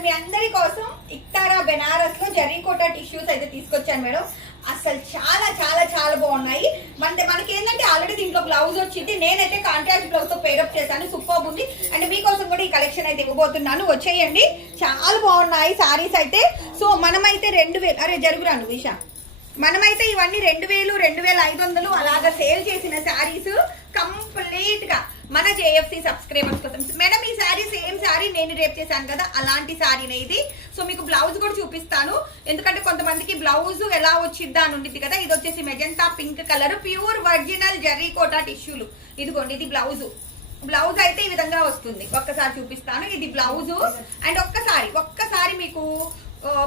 ఇవాళ మీ అందరి కోసం ఇక్తారా బెనారస్ లో జరీకోటా టిష్యూస్ అయితే తీసుకొచ్చాను మేడం. అసలు చాలా చాలా చాలా బాగున్నాయి. మనకి ఏంటంటే ఆల్రెడీ దీంట్లో బ్లౌజ్ వచ్చింది, నేనైతే కాంట్రాస్ట్ బ్లౌజ్ తో పేరప్ చేశాను. సూపర్ ఉంది. అండ్ మీకోసం కూడా ఈ కలెక్షన్ అయితే ఇవ్వబోతున్నాను, వచ్చేయండి. చాలా బాగున్నాయి సారీస్ అయితే. సో మనమైతే 2000 అరే జరుగురాను విషా మనమైతే ఇవన్నీ 2000 2500 అలాగా సేల్ చేసిన శారీస్ కంప్లీట్ గా మన జేఎఫ్సి సబ్స్క్రైబర్స్ కోసం. మేడం ఈ శారీ సేమ్ శారీ నేను రేపు చేశాను కదా, అలాంటి శారీనే ఇది. సో మీకు బ్లౌజ్ కూడా చూపిస్తాను, ఎందుకంటే కొంతమందికి బ్లౌజ్ ఎలా వచ్చిద్దా అని ఉండిద్ది కదా. ఇది వచ్చేసి magenta pink colour, pure original జరీకోటా టిష్యూలు. ఇదిగోండి, ఇది బ్లౌజ్ అయితే ఈ విధంగా వస్తుంది. ఒక్కసారి చూపిస్తాను, ఇది బ్లౌజ్. అండ్ ఒక్కసారి మీకు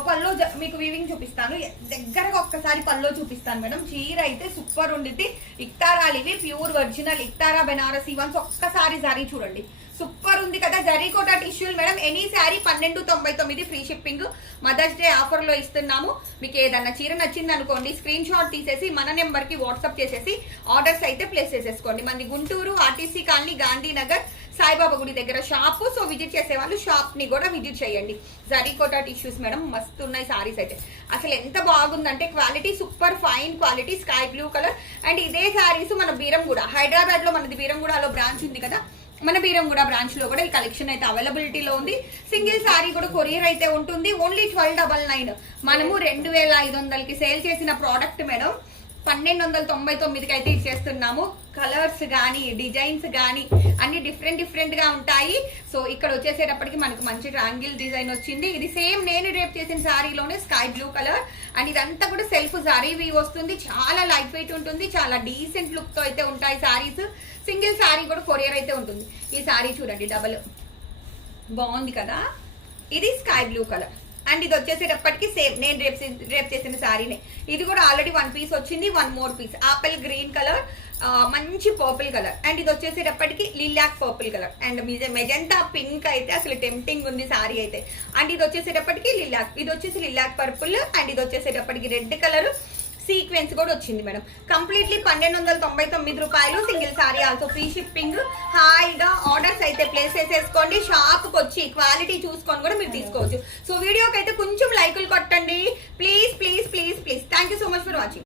పల్లో మీకు వీవింగ్ చూపిస్తాను, దగ్గరగా ఒక్కసారి పల్లో చూపిస్తాను మేడం. చీర అయితే సూపర్ ఉండిద్ది. ఇక్తారాలు ఇవి ప్యూర్ ఒరిజినల్ ఇక్తారా బెనారసీ వన్స్. ఒక్కసారి సారీ చూడండి, సూపర్ ఉంది కదా. జరీకోటా టిష్యూలు madam. Any sari 1299 free shipping. Mother's day offer లో ఇస్తున్నాము. మీకు ఏదన్నా చీర నచ్చింది అనుకోండి, స్క్రీన్ షాట్ తీసేసి మన నెంబర్ కి వాట్సాప్ చేసేసి ఆర్డర్స్ అయితే ప్లేస్ చేసేసుకోండి. మనది గుంటూరు ఆర్టీసీ కాలనీ గాంధీనగర్ సాయిబాబా గుడి దగ్గర షాపు. సో విజిట్ చేసే వాళ్ళు షాప్ ని కూడా విజిట్ చేయండి. జరీకోటా టిష్యూస్ మేడం, మస్తు ఉన్నాయి సారీస్ అయితే. అసలు ఎంత బాగుందంటే quality super fine quality, sky blue colour. And ఇదే సారీస్ మన బీరంగూడ, హైదరాబాద్ లో మనది బీరంగూడలో బ్రాంచ్ ఉంది కదా, మన బీరంగూడ బ్రాంచ్ లో కూడా ఈ కలెక్షన్ అయితే అవైలబిలిటీలో ఉంది. సింగిల్ సారీ కూడా కొరియర్ అయితే ఉంటుంది. ఓన్లీ 1299. మనము 2500కి సేల్ చేసిన ప్రోడక్ట్ మేడం 1299కి అయితే ఇచ్చేస్తున్నాము. కలర్స్ కానీ డిజైన్స్ కానీ అన్ని డిఫరెంట్ గా ఉంటాయి. సో ఇక్కడ వచ్చేసేటప్పటికి మనకు మంచి ట్రాంగిల్ డిజైన్ వచ్చింది. ఇది సేమ్ నేను రేపు చేసిన శారీలోనే స్కై బ్లూ కలర్. అండ్ ఇదంతా కూడా సెల్ఫ్ సారీ వస్తుంది. చాలా లైట్ వెయిట్ ఉంటుంది, చాలా డీసెంట్ లుక్ తో అయితే ఉంటాయి సారీస్. సింగిల్ సారీ కూడా కొరియర్ అయితే ఉంటుంది. ఈ సారీ చూడండి, డబల్ బాగుంది కదా. ఇది స్కై బ్లూ కలర్. అండ్ ఇది వచ్చేసేటప్పటికి సేమ్ నేను రేపు చేసిన శారీనే. ఇది కూడా ఆల్రెడీ 1 పీస్ వచ్చింది, 1 more piece. Apple green colour, మంచి పర్పుల్ కలర్. అండ్ ఇది వచ్చేసేటప్పటికి lilac purple colour. And magenta pink అయితే అసలు టెంప్టింగ్ ఉంది సారీ అయితే. అండ్ ఇది వచ్చేసేటప్పటికి లిలాక్, ఇది వచ్చేసి లిలాక్ పర్పుల్. అండ్ ఇది వచ్చేసేటప్పటికి రెడ్ కలర్ సీక్వెన్స్ కూడా వచ్చింది మేడం. కంప్లీట్లీ 1299 రూపాయలు. Single sorry also free shipping. హాయిగా ఆర్డర్స్ అయితే ప్లేస్ చేసేసుకోండి. షాప్ కి వచ్చి క్వాలిటీ చూసుకొని కూడా మీరు తీసుకోవచ్చు. సో వీడియోకి అయితే కొంచెం లైకులు కొట్టండి please. Thank you so much for watching.